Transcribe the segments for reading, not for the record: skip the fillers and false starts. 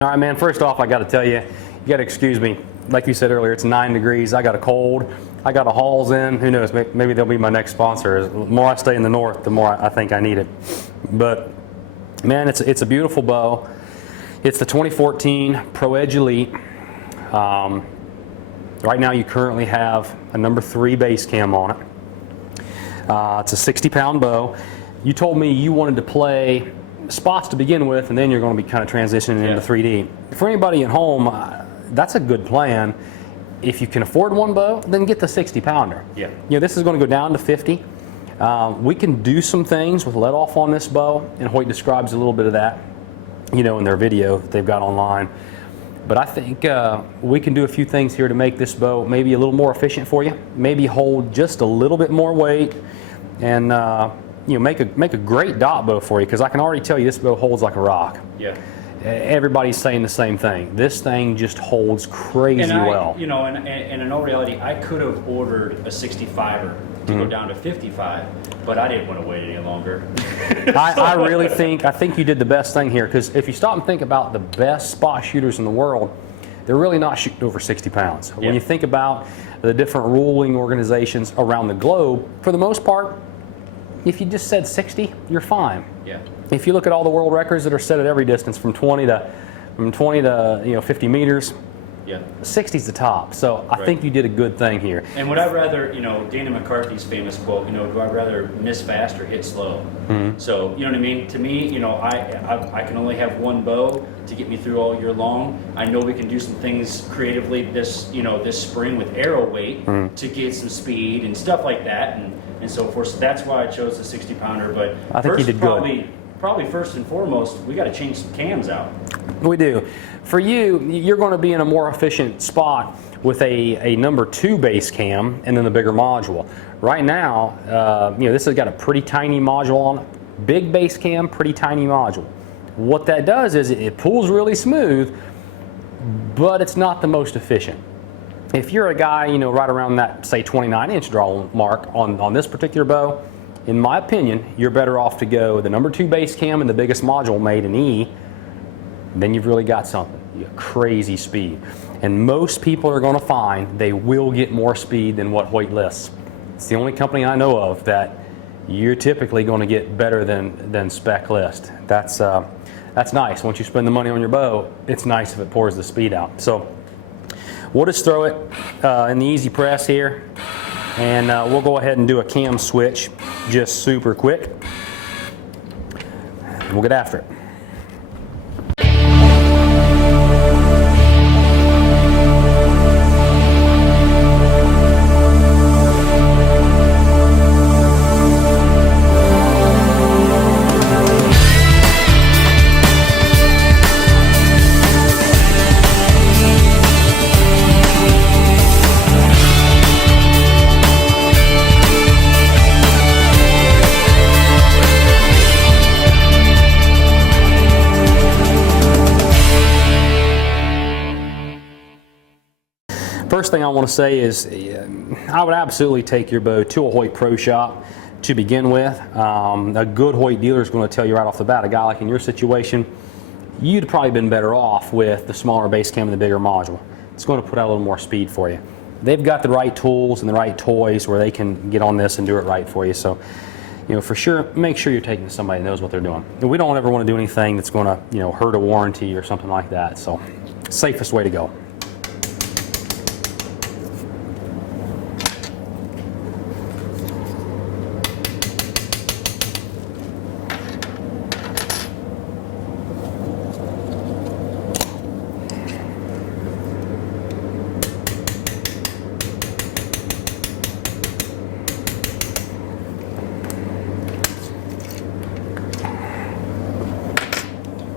All right, man, first off, I got to tell you, you got to excuse me. Like you said earlier, it's 9 degrees. I got a cold. I got a Halls in. Who knows? Maybe they'll be my next sponsor. The more I stay in the north, the more I think I need it. But, man, it's a beautiful bow. It's the 2014 Pro Edge Elite. Right now, you currently have a number 3 base cam on it. It's a 60-pound bow. You told me you wanted to play spots to begin with, and then you're going to be kind of transitioning into 3D. For anybody at home, that's a good plan. If you can afford one bow, then get the 60-pounder. Yeah. You know, this is going to go down to 50. We can do some things with let off on this bow, and Hoyt describes a little bit of that, you know, in their video that they've got online. But I think we can do a few things here to make this bow maybe a little more efficient for you. Maybe hold just a little bit more weight, and you know, make a great dot bow for you, because I can already tell you this bow holds like a rock. Yeah. Everybody's saying the same thing. This thing just holds crazy well. You know, and in all reality, I could have ordered a 65er to go down to 55, but I didn't want to wait any longer. I really think you did the best thing here, because if you stop and think about the best spot shooters in the world, they're really not shooting over 60 pounds. When you think about the different ruling organizations around the globe, for the most part, if you just said 60, you're fine. Yeah. If you look at all the world records that are set at every distance from 20 to you know 50 meters, Yeah. 60's the top. So I think you did a good thing here. And would I rather, you know, Dana McCarthy's famous quote, you know, do I rather miss fast or hit slow? So, you know what I mean? To me, you know, I can only have one bow to get me through all year long. I know we can do some things creatively this spring with arrow weight to get some speed and stuff like that and so forth. So that's why I chose the 60-pounder. But I think you did good. Probably first and foremost, we got to change some cams out. We do. For you, you're going to be in a more efficient spot with a number 2 base cam and then the bigger module. Right now, you know, this has got a pretty tiny module on it. Big base cam, pretty tiny module. What that does is it pulls really smooth, but it's not the most efficient. If you're a guy, you know, right around that, say, 29-inch draw mark on this particular bow, in my opinion, you're better off to go with the number 2 base cam and the biggest module made in E. Then you've really got something. You got crazy speed. And most people are going to find they will get more speed than what Hoyt lists. It's the only company I know of that you're typically going to get better than spec list. That's nice. Once you spend the money on your bow, it's nice if it pours the speed out. So we'll just throw it in the easy press here, and we'll go ahead and do a cam switch just super quick. We'll get after it. First thing I want to say is I would absolutely take your bow to a Hoyt Pro Shop to begin with. A good Hoyt dealer is going to tell you right off the bat, a guy like in your situation, you'd probably been better off with the smaller base cam and the bigger module. It's going to put out a little more speed for you. They've got the right tools and the right toys where they can get on this and do it right for you. So, you know, for sure, make sure you're taking somebody that knows what they're doing. And we don't ever want to do anything that's going to, you know, hurt a warranty or something like that. So, safest way to go.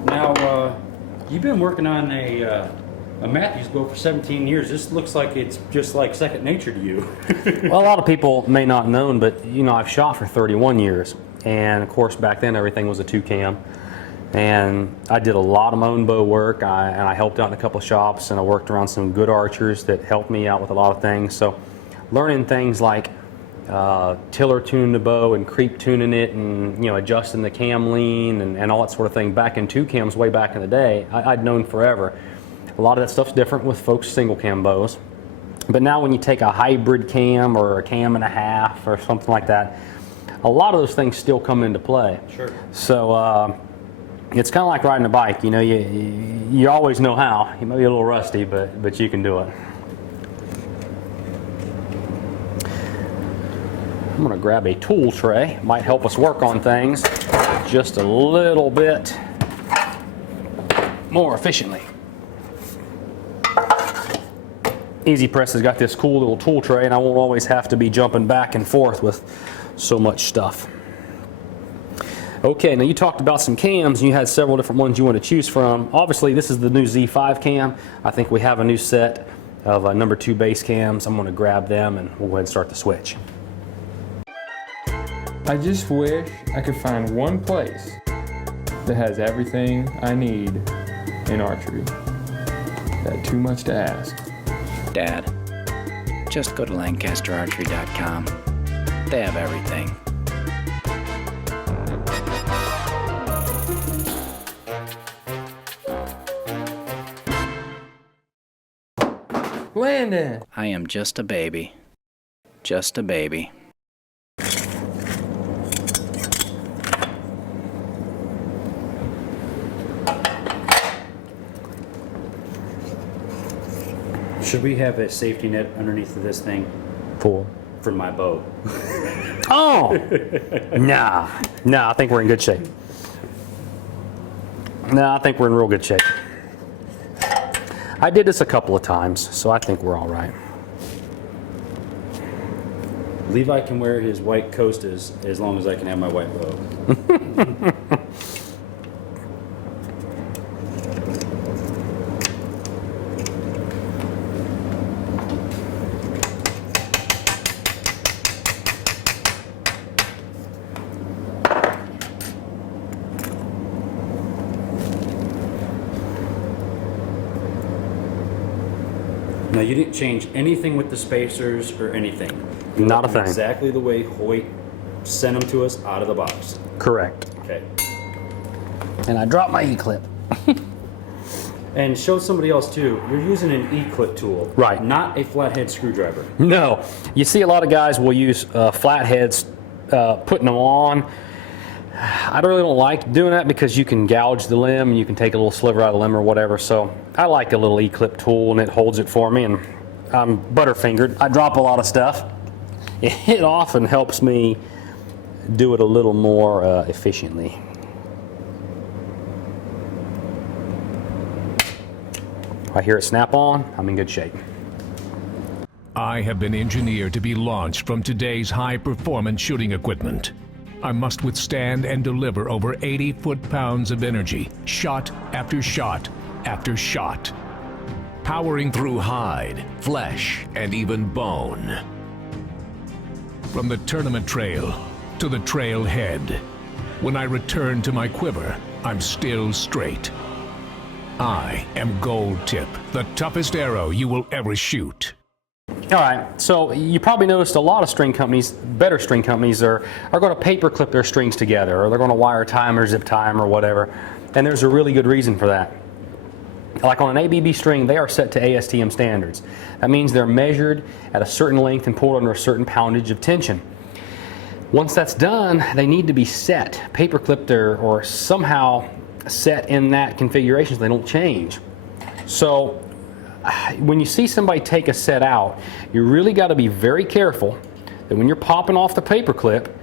Now, you've been working on a Mathews bow for 17 years. This looks like it's just like second nature to you. Well, a lot of people may not know, but you know, I've shot for 31 years, and of course back then everything was a 2 cam, and I did a lot of my own bow work, and I helped out in a couple of shops, and I worked around some good archers that helped me out with a lot of things. So learning things like tiller tuning the bow and creep tuning it, and adjusting the cam lean and all that sort of thing back in 2 cams way back in the day, I'd known forever. A lot of that stuff's different with folks' single cam bows. But now when you take a hybrid cam or a cam and a half or something like that, a lot of those things still come into play. Sure. So it's kind of like riding a bike. You always know how. You might be a little rusty, but you can do it. I'm going to grab a tool tray. Might help us work on things just a little bit more efficiently. Easy Press has got this cool little tool tray, and I won't always have to be jumping back and forth with so much stuff. Okay, now you talked about some cams, and you had several different ones you want to choose from. Obviously, this is the new Z5 cam. I think we have a new set of number 2 base cams. I'm going to grab them, and we'll go ahead and start the switch. I just wish I could find one place that has everything I need in archery. That's too much to ask. Dad, just go to LancasterArchery.com. They have everything. Landon! I am just a baby. Just a baby. Should we have a safety net underneath of this thing For my bow? Oh! Nah, I think we're in good shape. Nah, I think we're in real good shape. I did this a couple of times, so I think we're all right. Levi can wear his white Costas as long as I can have my white bow. Now, you didn't change anything with the spacers or anything. You Not a left them thing. Exactly the way Hoyt sent them to us out of the box. Correct. Okay. And I dropped my E-clip. And show somebody else too. You're using an E-clip tool, Right. Not a flathead screwdriver. No, you see a lot of guys will use flatheads, putting them on. I really don't like doing that because you can gouge the limb and you can take a little sliver out of the limb or whatever. So I like a little E-clip tool, and it holds it for me, and I'm butterfingered. I drop a lot of stuff. It often helps me do it a little more efficiently. I hear it snap on, I'm in good shape. I have been engineered to be launched from today's high-performance shooting equipment. I must withstand and deliver over 80 foot-pounds of energy, shot after shot after shot, powering through hide, flesh, and even bone. From the tournament trail to the trail head, when I return to my quiver, I'm still straight. I am Gold Tip, the toughest arrow you will ever shoot. All right, so you probably noticed a lot of string companies, better string companies, are going to paper clip their strings together, or they're going to wire tie 'em or zip tie 'em or whatever, and there's a really good reason for that. Like on an ABB string, they are set to ASTM standards. That means they're measured at a certain length and pulled under a certain poundage of tension. Once that's done, they need to be set, paper clipped, or somehow set in that configuration so they don't change. So when you see somebody take a set out, you really got to be very careful that when you're popping off the paper clip,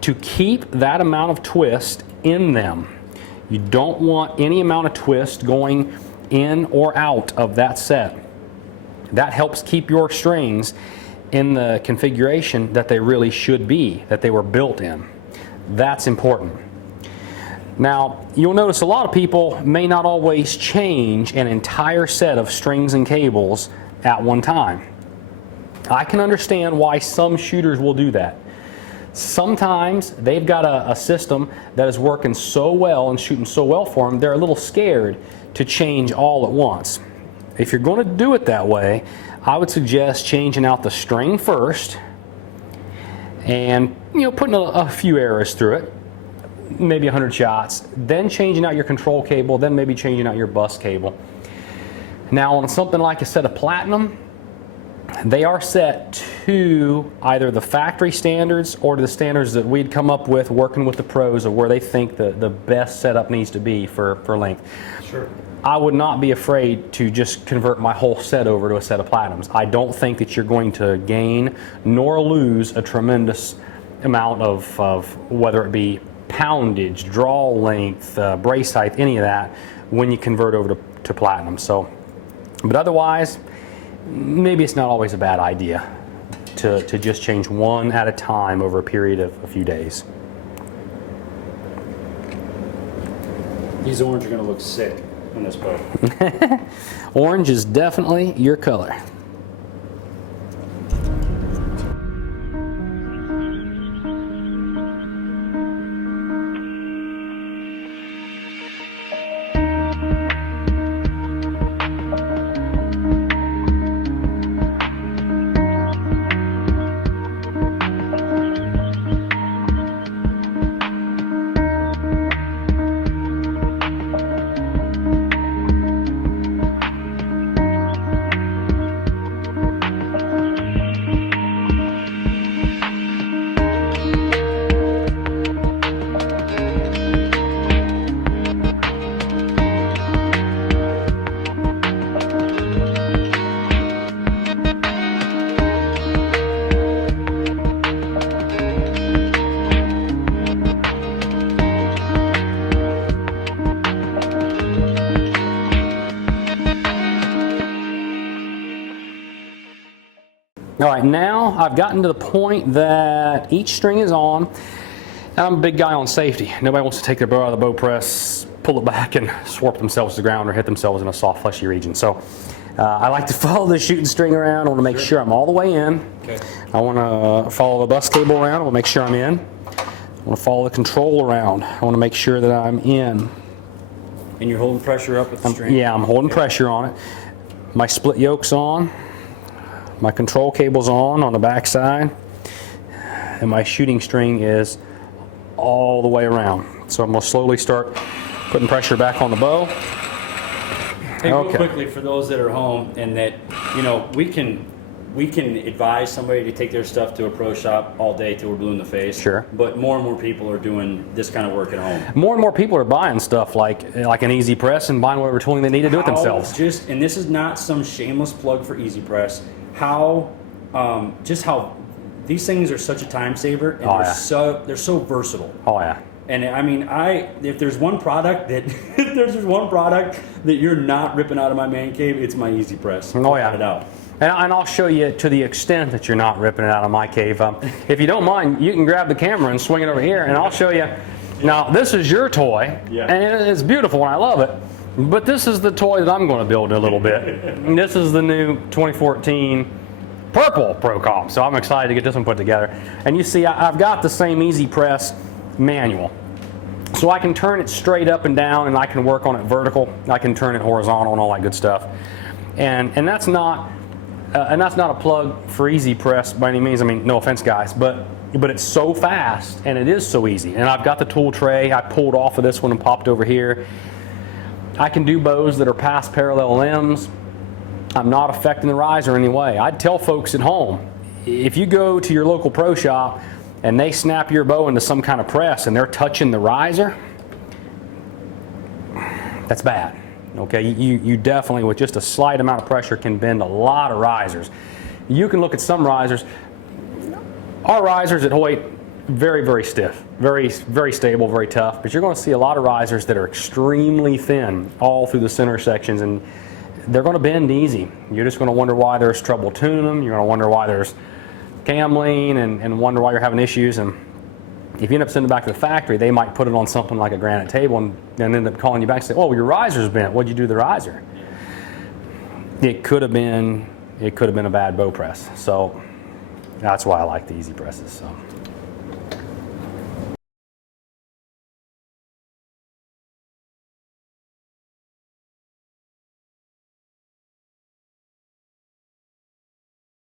to keep that amount of twist in them. You don't want any amount of twist going in or out of that set. That helps keep your strings in the configuration that they really should be, that they were built in. That's important. Now, you'll notice a lot of people may not always change an entire set of strings and cables at one time. I can understand why some shooters will do that. Sometimes they've got a system that is working so well and shooting so well for them, they're a little scared to change all at once. If you're going to do it that way, I would suggest changing out the string first, and putting a few arrows through it, maybe 100 shots, then changing out your control cable, then maybe changing out your bus cable. Now on something like a set of Platinum, they are set to either the factory standards or to the standards that we'd come up with working with the pros of where they think the best setup needs to be for length. Sure. I would not be afraid to just convert my whole set over to a set of Platinums. I don't think that you're going to gain nor lose a tremendous amount of whether it be poundage, draw length, brace height, any of that when you convert over to Platinum. So, but otherwise, maybe it's not always a bad idea to just change one at a time over a period of a few days. These orange are going to look sick on this bow. Orange is definitely your color. All right, now I've gotten to the point that each string is on, and I'm a big guy on safety. Nobody wants to take their bow out of the bow press, pull it back, and swarp themselves to the ground or hit themselves in a soft, fleshy region. So I like to follow the shooting string around. I want to make sure I'm all the way in. Okay. I want to follow the bus cable around. I want to make sure I'm in. I want to follow the control around. I want to make sure that I'm in. And you're holding pressure up with the string? Yeah, I'm holding pressure on it. My split yoke's on. My control cable's on the back side, and my shooting string is all the way around. So I'm going to slowly start putting pressure back on the bow. Hey, real quickly, for those that are home and that, we can advise somebody to take their stuff to a pro shop all day till we're blue in the face. Sure. But more and more people are doing this kind of work at home. More and more people are buying stuff like an Easy Press and buying whatever tooling they need to do it themselves. And this is not some shameless plug for Easy Press. How these things are such a time saver, and they're so versatile. Oh yeah. And I mean, if there's one product that you're not ripping out of my man cave, it's my Easy Press. Oh yeah. Cut it out. And I'll show you to the extent that you're not ripping it out of my cave. If you don't mind, you can grab the camera and swing it over here, and I'll show you. Now, this is your toy, and it's beautiful, and I love it. But this is the toy that I'm going to build in a little bit. And this is the new 2014 purple Pro Comp, so I'm excited to get this one put together. And you see, I've got the same Easy Press manual. So I can turn it straight up and down, and I can work on it vertical. I can turn it horizontal and all that good stuff. And that's not a plug for Easy Press by any means. I mean, no offense, guys, but it's so fast and it is so easy. And I've got the tool tray. I pulled off of this one and popped over here. I can do bows that are past parallel limbs. I'm not affecting the riser in any way. I'd tell folks at home, if you go to your local pro shop and they snap your bow into some kind of press and they're touching the riser, that's bad. Okay, you definitely, with just a slight amount of pressure, can bend a lot of risers. You can look at some risers. Our risers at Hoyt, very, very stiff, very, very stable, very tough, but you're going to see a lot of risers that are extremely thin all through the center sections, and they're going to bend easy. You're just going to wonder why there's trouble tuning them. You're going to wonder why there's cam lean and wonder why you're having issues. And if you end up sending it back to the factory, they might put it on something like a granite table and end up calling you back and say, "Oh, your riser's bent. What'd you do to the riser?" It could have been a bad bow press. So that's why I like the Easy Presses. So.